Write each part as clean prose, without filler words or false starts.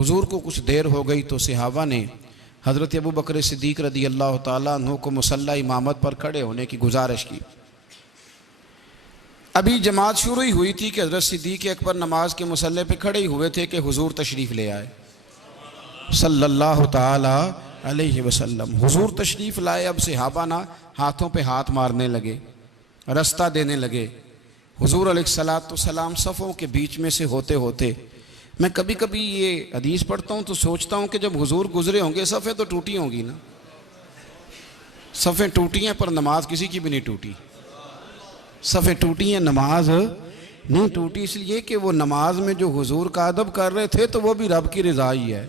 हुजूर को कुछ देर हो गई तो सहाबा ने हज़रत अबू बकर सिद्दीक़ रदी अल्लाह ताला अन्हु को मुसल्ला इमामत पर खड़े होने की गुजारिश की। अभी जमात शुरू ही हुई थी कि हज़रत सिद्दीक़ अकबर नमाज के मुसल्ले पे खड़े ही हुए थे कि हुजूर तशरीफ़ ले आए सल्लल्लाहु ताला अलैहि वसल्लम। हुजूर तशरीफ़ लाए। अब सहाबा ना हाथों पे हाथ मारने लगे, रास्ता देने लगे। हुजूर अलैहिस्सलाम सफ़ों के बीच में से होते होते, मैं कभी कभी ये हदीस पढ़ता हूँ तो सोचता हूँ कि जब हुजूर गुजरे होंगे सफ़ें तो टूटी होंगी ना। सफ़ें टूटी हैं पर नमाज किसी की भी नहीं टूटी। सफ़ें टूटी हैं, नमाज नहीं टूटी, इसलिए कि वो नमाज में जो हुजूर का अदब कर रहे थे तो वो भी रब की रज़ा ही है।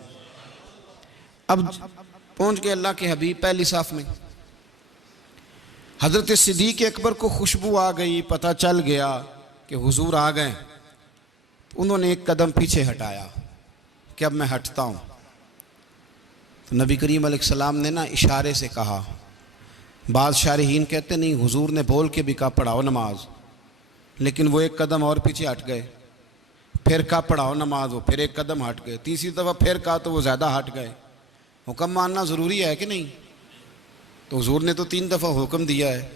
अब पहुँच गए अल्लाह के हबीब पहली साफ में। हज़रत सिद्दीक़ अकबर को खुशबू आ गई, पता चल गया कि हुजूर आ गए। उन्होंने एक कदम पीछे हटाया कि अब मैं हटता हूँ। तो नबी करीम अलैहिस्सलाम ने ना इशारे से कहा। बाद शारहीन कहते नहीं, हुजूर ने बोल के भी कहा पढ़ाओ नमाज, लेकिन वो एक कदम और पीछे हट गए। फिर कहा पढ़ाओ नमाज, वो फिर एक कदम हट गए। तीसरी दफ़ा फिर कहा तो वो ज़्यादा हट गए। हुक्म मानना ज़रूरी है कि नहीं? तो हुजूर ने तो 3 दफ़ा हुक्म दिया है।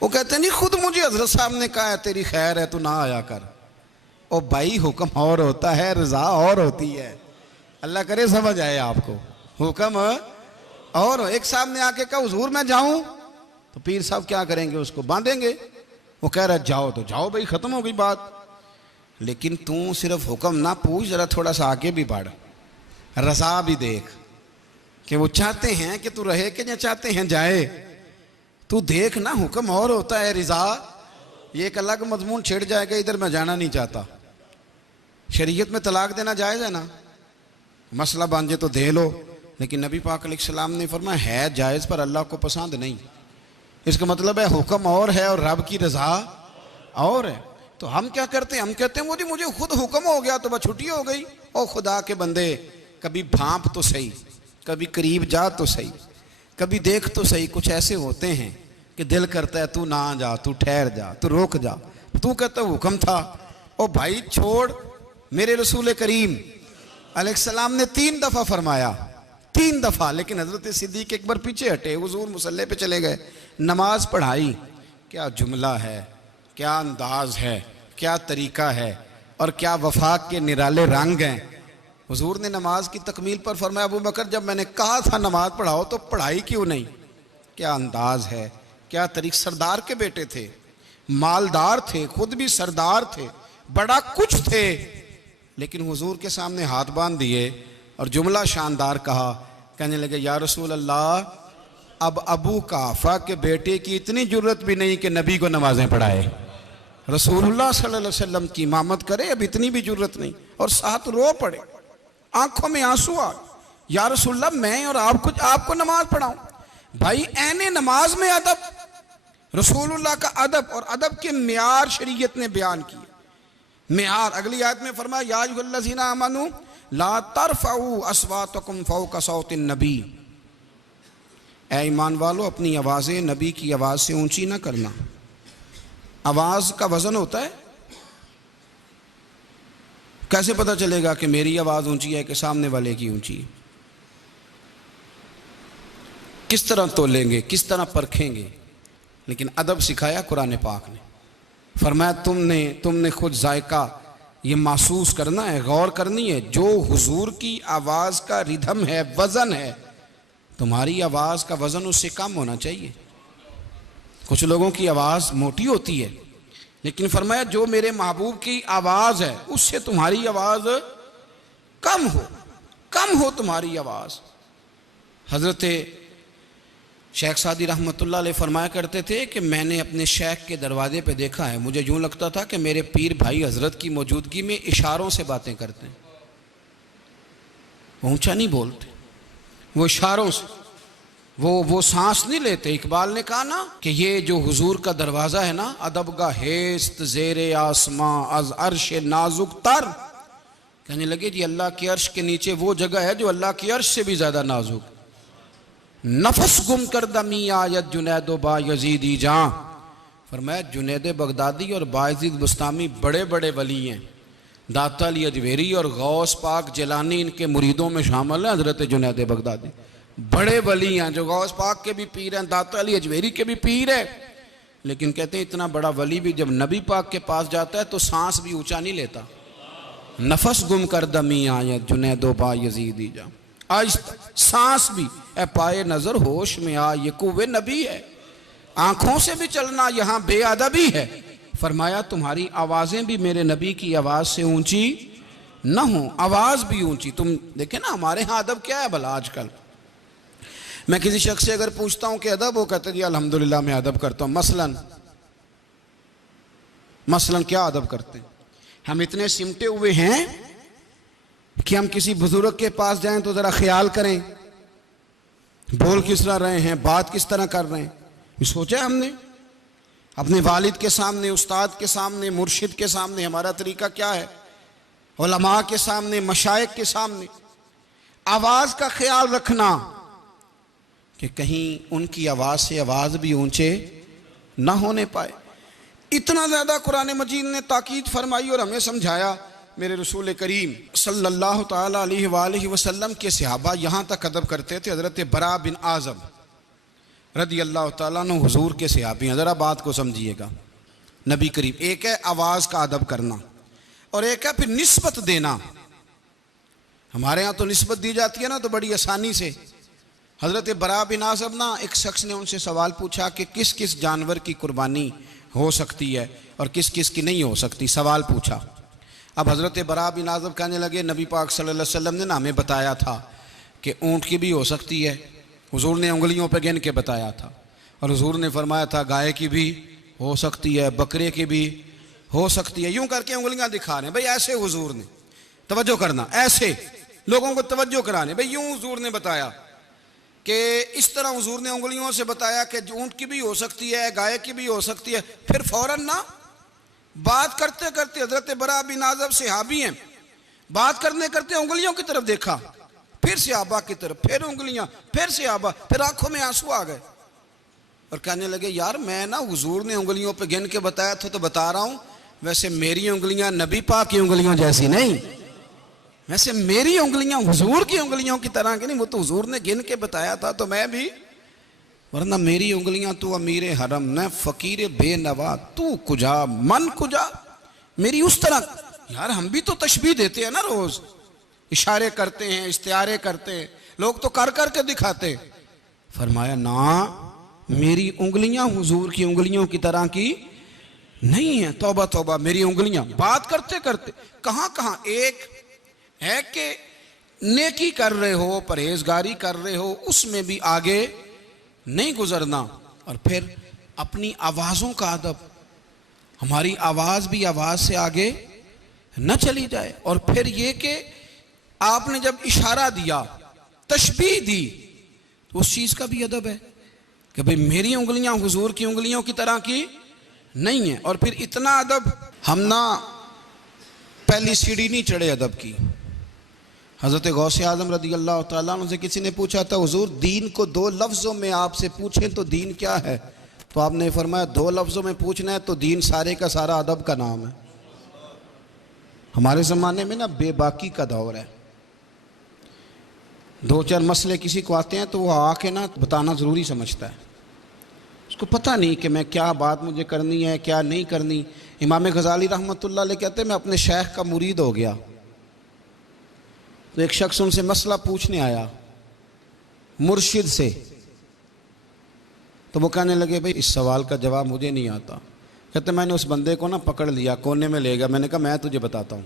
वो कहते नहीं, खुद मुझे हज़रत साहब ने कहा है तेरी खैर है तो ना आया कर। ओ भाई, हुक्म और होता है, रज़ा और होती है। अल्लाह करे समझ आए आपको। हुक्म और एक साहब ने आके कहा हुजूर मैं जाऊं, तो पीर साहब क्या करेंगे? उसको बांधेंगे। वो कह रहा जाओ तो जाओ भाई, खत्म हो गई बात। लेकिन तू सिर्फ हुक्म ना पूछ, जरा थोड़ा सा आगे भी बढ़, रज़ा भी देख कि वो चाहते हैं कि तू रहे कि या चाहते हैं जाए। तू देख ना, हुक्म और होता है, रज़ा ये एक अलग मजमून छिड़ जाएगा। इधर मैं जाना नहीं चाहता। शरीयत में तलाक देना जायज़ है ना, मसला बांधे तो दे लो, लेकिन नबी पाक अलैहिस्सलाम ने फरमाया है जायज़ पर अल्लाह को पसंद नहीं। इसका मतलब है हुक्म और है और रब की रज़ा और है। तो हम क्या करते हैं? हम कहते हैं वो जी मुझे खुद हुक्म हो गया तो बस छुट्टी हो गई। ओ खुदा के बंदे, कभी भांप तो सही, कभी करीब जा तो सही, कभी देख तो सही। कुछ ऐसे होते हैं कि दिल करता है तू ना जा, तू ठहर जा, तू रुक जा। तू कहता हुक्म था। ओ भाई छोड़, मेरे रसूल करीम अलैहिस्सलाम ने 3 दफ़ा फरमाया, 3 दफ़ा। लेकिन हज़रत सिद्दीक़ अकबर पीछे हटे, हुजूर मुसल्ले पे चले गए, नमाज पढ़ाई। क्या जुमला है, क्या अंदाज है, क्या तरीका है और क्या वफाक के निराले रंग हैं। हुजूर ने नमाज की तकमील पर फरमाया अबू बकर जब मैंने कहा था नमाज पढ़ाओ तो पढ़ाई क्यों नहीं? क्या अंदाज है, क्या तरीक। सरदार के बेटे थे, मालदार थे, खुद भी सरदार थे, बड़ा कुछ थे, लेकिन हुजूर के सामने हाथ बांध दिए और जुमला शानदार कहा। कहने लगे या रसूल अल्लाह, अब अबू काफा के बेटे की इतनी जुर्रत भी नहीं कि नबी को नमाजें पढ़ाए। रसूलुल्लाह सल्लल्लाहु अलैहि वसल्लम की इमामत करे, अब इतनी भी जुर्रत नहीं। और साथ रो पड़े, आंखों में आंसू आ। या रसूलल्लाह मैं और आपको नमाज पढ़ाऊं। भाई ऐने नमाज में अदब, रसूलुल्लाह का अदब और अदब के मियार शरीयत ने बयान किए। मियार अगली आयत में फरमाया या अय्युहल्लज़ीना आमनू ला तरफ़ऊ अस्वातकुम फ़ौक़ सौतिन नबी। ऐ ईमान वालों, अपनी आवाज़ें नबी की आवाज़ से ऊंची ना करना। आवाज़ का वजन होता है। कैसे पता चलेगा कि मेरी आवाज़ ऊंची है कि सामने वाले की ऊंची है? किस तरह तोलेंगे, किस तरह परखेंगे? लेकिन अदब सिखाया कुरान पाक ने। फरमाया तुमने खुद जायका ये महसूस करना है, गौर करनी है। जो हुजूर की आवाज़ का रिदम है, वज़न है, तुम्हारी आवाज़ का वज़न उससे कम होना चाहिए। कुछ लोगों की आवाज़ मोटी होती है, लेकिन फरमाया जो मेरे महबूब की आवाज़ है उससे तुम्हारी आवाज़ कम हो तुम्हारी आवाज़। हज़रत शेख सादी रहमतुल्लाह अलैह फरमाया करते थे कि मैंने अपने शेख के दरवाजे पे देखा है, मुझे यूँ लगता था कि मेरे पीर भाई हज़रत की मौजूदगी में इशारों से बातें करते हैं। ऊंचा नहीं बोलते, वो इशारों से, वो सांस नहीं लेते। इकबाल ने कहा ना कि ये जो हुजूर का दरवाज़ा है ना, अदब का हेस्त ज़ेरे आसमां अज अर्श नाजुक तर। कहने लगे जी अल्लाह के अर्श के नीचे वो जगह है जो अल्लाह के अर्श से भी ज़्यादा नाजुक। नफस गुम कर दमी आयत जुनैदो बा यजीदी जां। फरमाया जुनैद बगदादी और बायजीद बुस्तामी बड़े बड़े वली हैं, दाता अली अजवेरी और गौस पाक जिलानी इनके मुरीदों में शामिल है। हजरत जुनैद बगदादी बड़े वली हैं, जो गौस पाक के भी पीर हैं, दाता अली अजवेरी के भी पीर है। लेकिन कहते हैं इतना बड़ा वली भी जब नबी पाक के पास जाता है तो सांस भी ऊंचा नहीं लेता। नफस गुम कर दमी आयत जुनैदो बा यजीदी जा, आज सांस भी ए पाए नजर होश में आ, ये कुव्वे नबी है। आंखों से भी चलना यहाँ बेअदबी है। फरमाया तुम्हारी आवाजें भी मेरे नबी की आवाज से ऊंची न हो, आवाज भी ऊंची। तुम देखे ना हमारे यहाँ अदब क्या है भला। आजकल मैं किसी शख्स से अगर पूछता हूं कि अदब, वो कहते जी अल्हम्दुलिल्लाह मैं अदब करता हूं। मसलन क्या अदब करते हैं? हम इतने सिमटे हुए हैं कि हम किसी बुजुर्ग के पास जाएं तो जरा ख्याल करें, बोल किस तरह रहे हैं, बात किस तरह कर रहे हैं। ये सोचा हमने? अपने वालिद के सामने, उस्ताद के सामने, मुर्शिद के सामने हमारा तरीका क्या है? उलमा के सामने, मशाइख के सामने आवाज का ख्याल रखना कि कहीं उनकी आवाज से आवाज भी ऊंचे ना होने पाए। इतना ज्यादा कुरान मजीद ने ताकीद फरमाई और हमें समझाया। मेरे रसूल करीम सल्लल्लाहु ताला अलैहि वसल्लम के सहाबा यहाँ तक अदब करते थे। हजरत बरा बिन आज़ब रदी अल्लाह ताला अन्हु हुजूर के सहाबी हैं। ज़रा बात को समझिएगा। नबी करीम, एक है आवाज़ का अदब करना और एक है फिर निस्बत देना। हमारे यहाँ तो निस्बत दी जाती है ना तो बड़ी आसानी से। हजरत बरा बिन आज़ब ना, एक शख्स ने उनसे सवाल पूछा कि किस किस जानवर की कुर्बानी हो सकती है और किस किस की नहीं हो सकती। सवाल पूछा। अब हजरत बरा बिन आज़ब कहने लगे नबी पाक सल्लल्लाहु अलैहि वसल्लम ने ना हमें बताया था कि ऊँट की भी हो सकती है। हुजूर ने उंगलियों पे गिन के बताया था। और हुजूर ने फरमाया था गाय की भी हो सकती है, बकरे की भी हो सकती है। यूं करके उंगलियां दिखा रहे हैं भाई, ऐसे हुजूर ने, तवज्जो करना, ऐसे लोगों को तवज्जो कराने भाई, यूं हुजूर ने बताया कि इस तरह हुजूर ने उंगलियों से बताया कि ऊंट की भी हो सकती है, गाय की भी हो सकती है। फिर फौरन ना बात करते करते हजरत बरा बिन आज़ब सहाबी हैं, बात करने करते उंगलियों की तरफ देखा, फिर सहाबा की तरफ, फिर उंगलियां, फिर सहाबा, फिर आंखों में आंसू आ गए और कहने लगे यार मैं ना हुजूर ने उंगलियों पे गिन के बताया था तो बता रहा हूं, वैसे मेरी उंगलियां नबी पाक की उंगलियों जैसी नहीं, वैसे मेरी उंगलियां हुजूर की उंगलियों की तरह की नहीं। वो तो हुजूर ने गिन के बताया था तो मैं भी, वरना मेरी उंगलियां तू अमीर हरम न फकीर बेनवा तू कुजा मन कुजा, मेरी उस तरह। यार हम भी तो तशबीह देते हैं ना, रोज इशारे करते हैं, इस्तियारे करते हैं, लोग तो कर कर के दिखाते। फरमाया ना, मेरी उंगलियां हुजूर की उंगलियों की तरह की नहीं है। तौबा तौबा, मेरी उंगलियां बात करते करते कहां कहां। एक है कि नेकी कर रहे हो, परहेजगारी कर रहे हो, उसमें भी आगे नहीं गुजरना। और फिर अपनी आवाजों का अदब, हमारी आवाज भी आवाज से आगे न चली जाए। और फिर ये कि आपने जब इशारा दिया, तशबीह दी, तो उस चीज का भी अदब है कि भाई मेरी उंगलियां हुजूर की उंगलियों की तरह की नहीं है। और फिर इतना अदब, हम ना पहली सीढ़ी नहीं चढ़े अदब की। हजरत गौसे आजम रदी अल्लाह तआला अन्हु से किसी ने पूछा था हुजूर दीन को दो लफ्जों में आपसे पूछें तो दीन क्या है? तो आपने फरमाया दो लफ्जों में पूछना है तो दीन सारे का सारा अदब का नाम है। हमारे ज़माने में ना बेबाकी का दौर है। दो चार मसले किसी को आते हैं तो वो आके ना बताना ज़रूरी समझता है। उसको पता नहीं कि मैं क्या बात मुझे करनी है, क्या नहीं करनी। इमाम गज़ाली रहमतुल्लाह अलैह कहते हैं मैं अपने शेख का मुरीद हो गया। तो एक शख्स उनसे मसला पूछने आया मुर्शिद से, तो वो कहने लगे भाई इस सवाल का जवाब मुझे नहीं आता। कहते मैंने उस बंदे को ना पकड़ लिया, कोने में ले गया, मैंने कहा मैं तुझे बताता हूँ।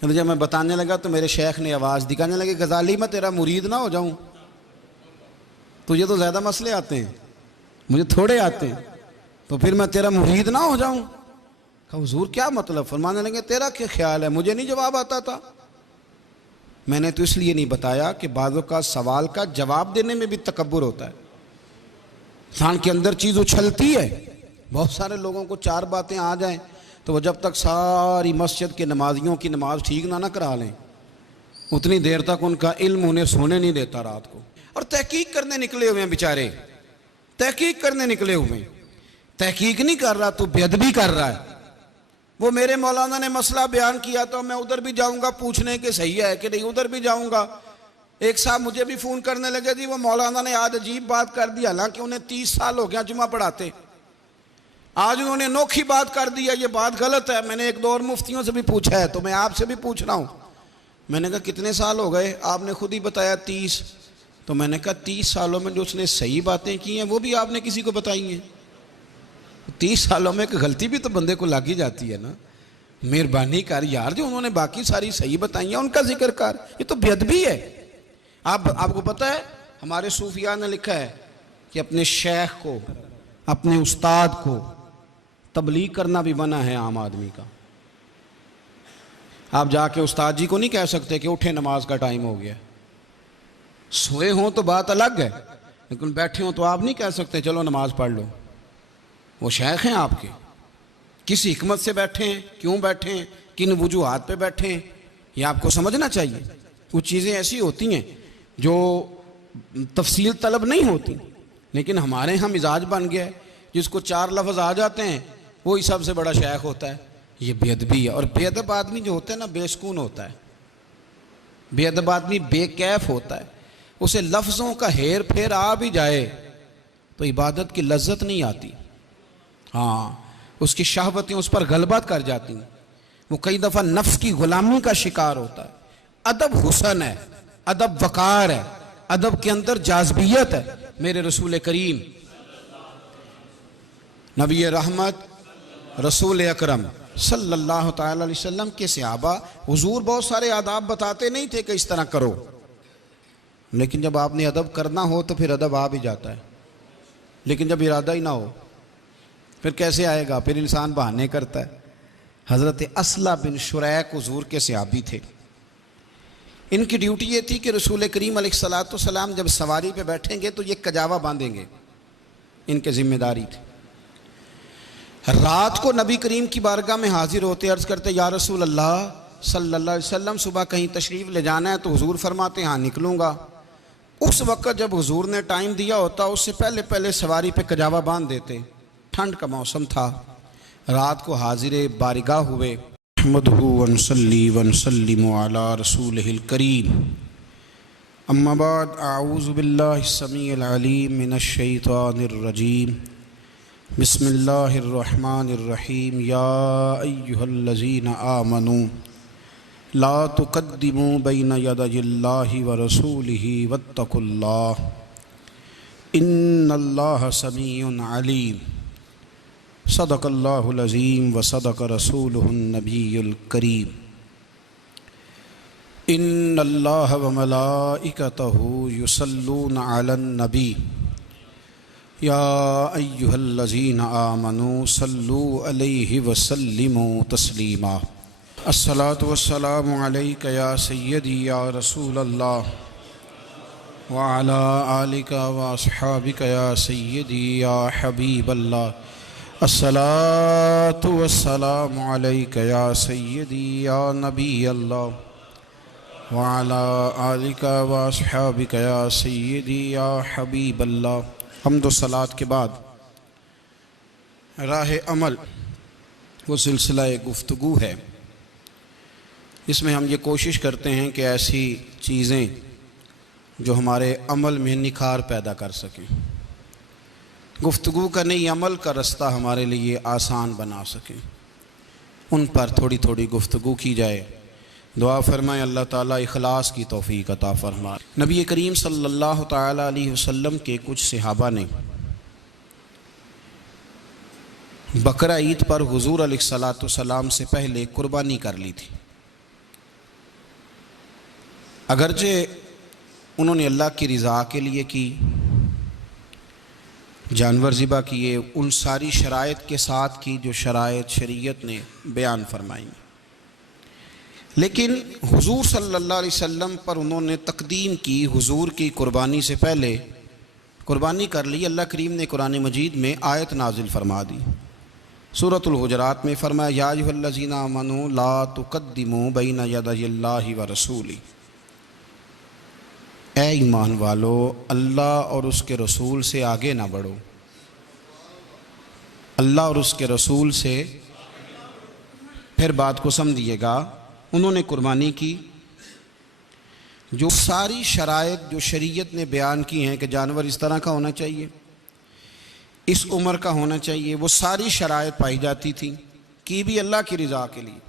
कहते जब मैं बताने लगा तो मेरे शेख ने आवाज़ दी, कहने लगे गज़ाली मैं तेरा मुरीद ना हो जाऊँ? तुझे तो ज़्यादा मसले आते हैं, मुझे थोड़े आते हैं, तो फिर मैं तेरा मुरीद ना हो जाऊँ? कहा हुजूर क्या मतलब? फरमाने लगे तेरा क्या ख्याल है, मुझे नहीं जवाब आता था। मैंने तो इसलिए नहीं बताया कि बाज़ों का सवाल का जवाब देने में भी तकब्बुर होता है। इंसान के अंदर चीज़ उछलती है। बहुत सारे लोगों को चार बातें आ जाएं तो वो जब तक सारी मस्जिद के नमाजियों की नमाज ठीक ना करा लें उतनी देर तक उनका इल्म उन्हें सोने नहीं देता रात को। और तहकीक करने निकले हुए हैं बेचारे, तहकीक करने निकले हुए हैं। तहकीक नहीं कर रहा तो बेअदबी कर रहा है। वो मेरे मौलाना ने मसला बयान किया तो मैं उधर भी जाऊंगा पूछने के सही है कि नहीं, उधर भी जाऊंगा। एक साहब मुझे भी फ़ोन करने लगे, जी वो मौलाना ने आज अजीब बात कर दी, हालांकि उन्हें 30 साल हो गया जुमा पढ़ाते, आज उन्होंने अनोखी बात कर दी है, ये बात गलत है। मैंने एक दो और मुफ्तियों से भी पूछा है, तो मैं आपसे भी पूछ रहा हूँ। मैंने कहा कितने साल हो गए? आपने खुद ही बताया 30। तो मैंने कहा 30 सालों में जो उसने सही बातें की हैं वो भी आपने किसी को बताई हैं? 30 सालों में एक गलती भी तो बंदे को लग ही जाती है ना। मेहरबानी कर यार, जो उन्होंने बाकी सारी सही बताई हैं उनका जिक्र कर, ये तो बेअदबी है। आपको पता है हमारे सूफिया ने लिखा है कि अपने शेख को, अपने उस्ताद को तबलीग करना भी मना है आम आदमी का। आप जाके उस्ताद जी को नहीं कह सकते कि उठे नमाज का टाइम हो गया। सोए हों तो बात अलग है, लेकिन बैठे हों तो आप नहीं कह सकते चलो नमाज पढ़ लो। वो शेख हैं आपके, किस हिकमत से बैठे हैं, क्यों बैठे हैं, किन वजूहात पे बैठे हैं, ये आपको समझना चाहिए। कुछ चीज़ें ऐसी होती हैं जो तफसील तलब नहीं होती, लेकिन हमारे यहाँ मिजाज बन गया है, जिसको 4 लफ्ज़ आ जाते हैं वही सबसे बड़ा शेख होता है। ये बेअदबी है। और बेअदब आदमी जो होता है ना बेसुकून होता है, बेअदब आदमी बेकैफ होता है। उसे लफ्ज़ों का हेर फेर आ भी जाए तो इबादत की लज्जत नहीं आती। हाँ, उसकी शहवतें उस पर गलबा कर जाती हैं, वो कई दफ़ा नफ्स की गुलामी का शिकार होता है। अदब हुसन है, अदब वकार है, अदब के अंदर जाज़बियत है। मेरे रसूल करीम नबी रहमत रसूल अकरम सल्लल्लाहु तआला अलैहि वसल्लम के सहाबा, हुजूर बहुत सारे आदाब बताते नहीं थे कि इस तरह करो, लेकिन जब आपने अदब करना हो तो फिर अदब आ भी जाता है। लेकिन जब इरादा ही ना हो फिर कैसे आएगा? फिर इंसान बहाने करता है। हज़रत असला बिन शुरैक हुजूर के सहाबी थे। इनकी ड्यूटी ये थी कि रसूल करीम अलैहिस्सलाम जब सवारी पे बैठेंगे तो ये कजावा बांधेंगे, इनकी जिम्मेदारी थी। रात को नबी करीम की बारगाह में हाजिर होते अर्ज़ करते या रसूल अल्लाह सल्लल्लाहु अलैहि वसल्लम सुबह कहीं तशरीफ़ ले जाना है, तो हुजूर फरमाते हाँ निकलूँगा। उस वक़्त जब हुजूर ने टाइम दिया होता उससे पहले पहले सवारी पे कजावा बांध देते। ठंड का मौसम था, रात को हाजिर बारगाह हुए। अहमदहु वनसल्ली वनसल्लिमु अला रसूलिहिल करीम, अम्मा बाद, अऊज़ु बिल्लाहि समीइल अलीम मिनश शैतानिर रजीम, बिस्मिल्लाहिर रहमानिर रहीम। या अय्युहल्लज़ीना आमनू ला तुक़द्दिमू बैना यदयिल्लाहि व रसूलिही वत्तक़ुल्लाह इन्नल्लाह समीउन अलीम। सदक़ल्लाहुल अज़ीम व सदक़ रसूलुहुन नबियुल करीम। इन्नल्लाह व मलाइकतहु युसल्लूना अलन नबी या अय्युहल्लज़ीना आमनू सल्लू अलैहि व सल्लिमू तस्लीमा। अस्सलातु वस्सलामु अलैका या सय्यदी या रसूलल्लाह व अला आलिका व अस्हाबिका या सय्यदी या हबीबल्लाह। अस्सलातु वस्सलामु अलैका या सय्यदी या नबी अल्लाह व अला आलिका व अस्हाबिका या सय्यदी या हबीब अल्लाह। हम्द व सलात के बाद राह अमल वो सिलसिला गुफ्तगू है, इसमें हम ये कोशिश करते हैं कि ऐसी चीज़ें जो हमारे अमल में निखार पैदा कर सकें, गुफ्तगू का नहीं अमल का रास्ता हमारे लिए आसान बना सकें, उन पर थोड़ी थोड़ी गुफ्तगू की जाए। दुआ फरमाए अल्लाह ताला इखलास की तौफीक अता फरमाए। नबी करीम सल्लल्लाहु ताला अलैहि वसल्लम के कुछ सहाबा ने बकरा ईद पर हुजूर अलैहिस्सलाम से पहले कुर्बानी कर ली थी। अगरचे उन्होंने अल्लाह की रज़ा के लिए की, जानवर ज़िबा किए, उन सारी शराइत के साथ की जो शराइत शरीयत ने बयान फरमाई, लेकिन हुजूर सल्लल्लाहु अलैहि वसल्लम पर उन्होंने तकदीम की। हुजूर की कुर्बानी से पहले कुर्बानी कर ली। अल्लाह करीम ने कुरान मजीद में आयत नाजिल फरमा दी। सूरतुल हुजरात में फरमाया या अय्युहल्लज़ीना आमनू ला तुक़द्दिमू बैना यदयिल्लाहि व रसूली। ए ईमान वालो, अल्लाह और उसके रसूल से आगे ना बढ़ो, अल्लाह और उसके रसूल से फिर बात को समझिएगा। उन्होंने कुर्बानी की, जो सारी शराइत जो शरीयत ने बयान की हैं कि जानवर इस तरह का होना चाहिए, इस उम्र का होना चाहिए, वो सारी शराइत पाई जाती थी, की भी अल्लाह की रज़ा के लिए,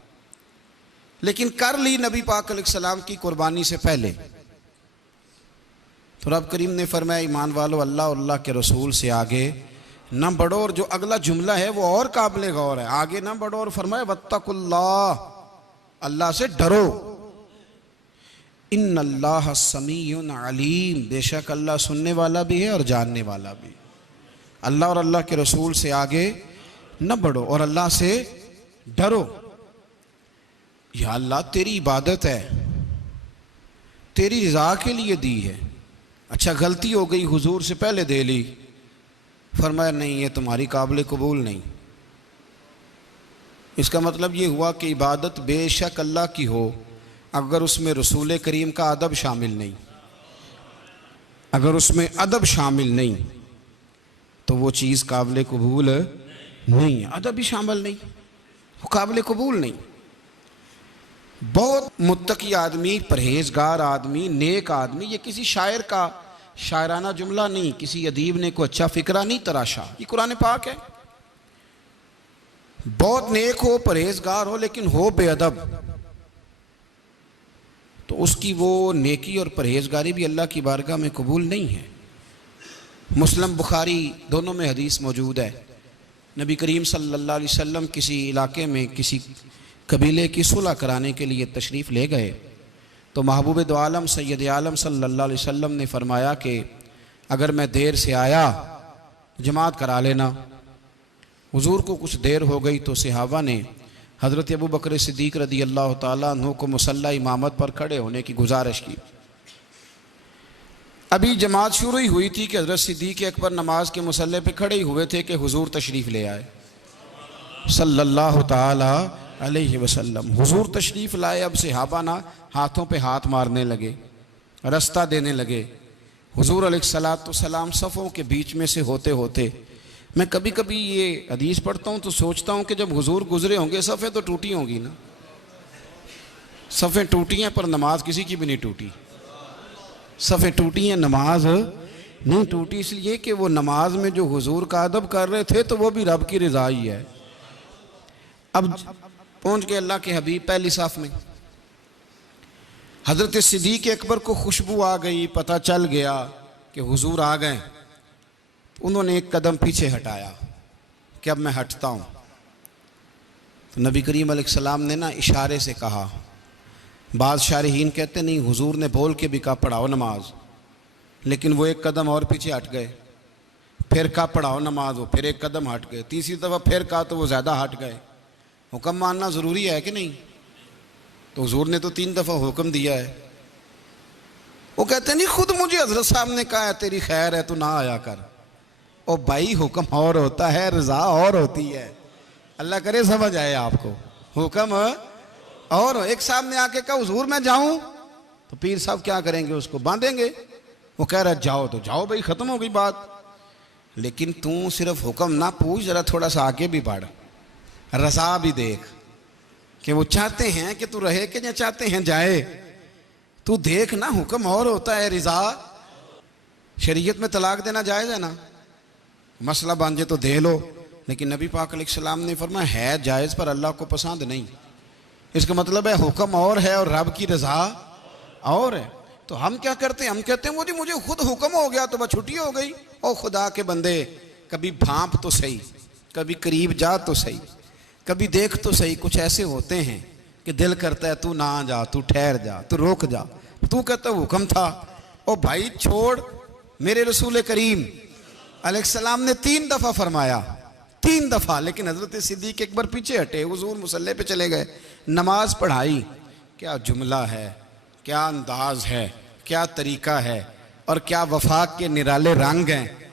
लेकिन कर ली नबी पाक अलैहिस्सलाम की कुर्बानी से पहले। तो रब करीम ने फरमाया, ईमान वालो, अल्लाह और अल्लाह के रसूल से आगे ना बढ़ो। और जो अगला जुमला है वो और काबिल गौर है, आगे ना बढ़ो और फरमाया वत्तकुल्लाह, अल्लाह से डरो। इन्नल्लाह समीउन अलीम, बेशक अल्लाह सुनने वाला भी है और जानने वाला भी। अल्लाह और अल्लाह के रसूल से आगे न बढ़ो और अल्लाह से डरो। या अल्लाह तेरी इबादत है, तेरी रज़ा के लिए दी है, अच्छा गलती हो गई हुजूर से पहले दे ली, फरमाया नहीं ये तुम्हारी काबिल कबूल नहीं। इसका मतलब ये हुआ कि इबादत बेशक अल्लाह की हो, अगर उसमें रसूल करीम का अदब शामिल नहीं, अगर उसमें अदब शामिल नहीं तो वो चीज़ काबिल कबूल नहीं है। अदब भी शामिल नहीं, वो काबिल कबूल नहीं। बहुत मुत्तकी आदमी, परहेजगार आदमी, नेक आदमी, ये किसी शायर का शायराना जुमला नहीं, किसी अदीब ने कोई अच्छा फिक्रा नहीं तराशा, ये कुरान पाक है। बहुत नेक हो, परहेजगार हो, लेकिन हो बेअदब, तो उसकी वो नेकी और परहेजगारी भी अल्लाह की बारगाह में कबूल नहीं है। मुस्लिम बुखारी दोनों में हदीस मौजूद है। नबी करीम सल्लल्लाहु अलैहि वसल्लम किसी इलाके में किसी कबीले की सुलह कराने के लिए तशरीफ़ ले गए, तो महबूब दो आलम सैयद आलम सल्लल्लाहु अलैहि वसल्लम ने फरमाया कि अगर मैं देर से आया जमात करा लेना। हुजूर को कुछ देर हो गई तो सहाबा ने हज़रत अबू बकर सिद्दीक़ रदी अल्लाह ताला अन्हु को मुसल्ला इमामत पर खड़े होने की गुजारिश की। अभी जमात शुरू ही हुई थी कि हज़रत सिद्दीक़ अकबर नमाज के मुसल्ले पे खड़े ही हुए थे कि हुजूर तशरीफ़ ले आए सल्लल्लाहु ताला अलैहि वसल्लम। हुजूर तशरीफ़ लाए, अब सहाबा ना हाथों पे हाथ मारने लगे, रास्ता देने लगे। हुजूर अलैहिस्सलाम सफ़ों के बीच में से होते होते, मैं कभी कभी ये हदीस पढ़ता हूँ तो सोचता हूँ कि जब हुजूर गुजरे होंगे सफ़ें तो टूटी होंगी ना, सफ़ें टूटी हैं पर नमाज किसी की भी नहीं टूटी। सफ़ें टूटी हैं, नमाज नहीं टूटी, इसलिए कि वो नमाज में जो हुजूर का अदब कर रहे थे तो वो भी रब की रज़ा ही है। अब पहुँच गए अल्लाह के हबीब पहली साफ में। हज़रत सिद्दीक़ अकबर को खुशबू आ गई, पता चल गया कि हुजूर आ गए। उन्होंने एक कदम पीछे हटाया कि अब मैं हटता हूँ। तो नबी करीम अलैहिस्सलाम ने ना इशारे से कहा, बाद शारहीन कहते नहीं हुजूर ने बोल के भी कहा पढ़ाओ नमाज, लेकिन वो एक कदम और पीछे हट गए। फिर कहा पढ़ाओ नमाज, वो फिर एक कदम हट गए। तीसरी दफ़ा फिर कहा तो वो ज़्यादा हट गए। हुक्म मानना ज़रूरी है कि नहीं? तो हुजूर ने तो 3 दफ़ा हुक्म दिया है। वो कहते नहीं खुद मुझे हज़रत साहब ने कहा है तेरी खैर है तो ना आया कर। ओ भाई हुक्म और होता है, रज़ा और होती है। अल्लाह करे समझ आए आपको, हुक्म और एक साहब ने आके कहा हुजूर मैं जाऊं, तो पीर साहब क्या करेंगे, उसको बांधेंगे। वो कह रहा जाओ तो जाओ भाई, ख़त्म हो गई बात। लेकिन तू सिर्फ हुक्म ना पूछ, ज़रा थोड़ा सा आगे भी बढ़, रज़ा भी देख कि वो चाहते हैं कि तू रहे कि या चाहते हैं जाए। तू देख ना, हुक्म और होता है, रज़ा। शरीयत में तलाक देना जायज़ है ना, मसला बांझे तो दे लो, लेकिन नबी पाक अलैहिस्सलाम ने फरमाया है जायज़ पर अल्लाह को पसंद नहीं। इसका मतलब है हुक्म और है और रब की रज़ा और है। तो हम क्या करते हैं, हम कहते हैं वो जी मुझे खुद हुक्म हो गया तो बस छुट्टी हो गई। ओ खुदा के बंदे, कभी भांप तो सही, कभी करीब जा तो सही, कभी देख तो सही। कुछ ऐसे होते हैं कि दिल करता है तू ना जा, तू ठहर जा, तू रुक जा। तू कहता हुक्म था। ओ भाई छोड़, मेरे रसूल करीम अलैहिस्सलाम ने 3 दफ़ा फरमाया, 3 दफ़ा। लेकिन हज़रत सिद्दीक़ अकबर पीछे हटे, हुजूर मुसल्ले पे चले गए, नमाज पढ़ाई। क्या जुमला है, क्या अंदाज है, क्या तरीका है और क्या वफाक के निराले रंग हैं।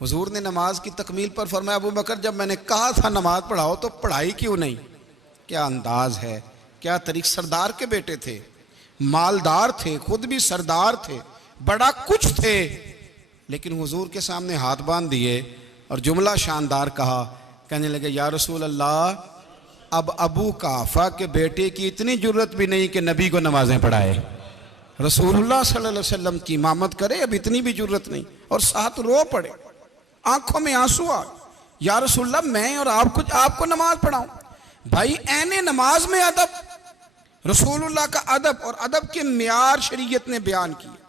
हुजूर ने नमाज की तकमील पर फरमाया अबू बकर जब मैंने कहा था नमाज पढ़ाओ तो पढ़ाई क्यों नहीं। क्या अंदाज है, क्या तरीका। सरदार के बेटे थे, मालदार थे, खुद भी सरदार थे, बड़ा कुछ थे, लेकिन हुजूर के सामने हाथ बांध दिए और जुमला शानदार कहा। कहने लगे या रसूल अल्लाह अब अबू काफा के बेटे की इतनी जरूरत भी नहीं कि नबी को नमाजें पढ़ाए, रसूलुल्लाह सल्लल्लाहु अलैहि वसल्लम की इमामत करे, अब इतनी भी जरूरत नहीं। और साथ रो पड़े, आंखों में आंसू आ, या रसूलुल्लाह मैं और आपको नमाज पढ़ाऊं। भाई ऐने नमाज में अदब, रसूलुल्लाह का अदब और अदब के मियार शरीयत ने बयान किए।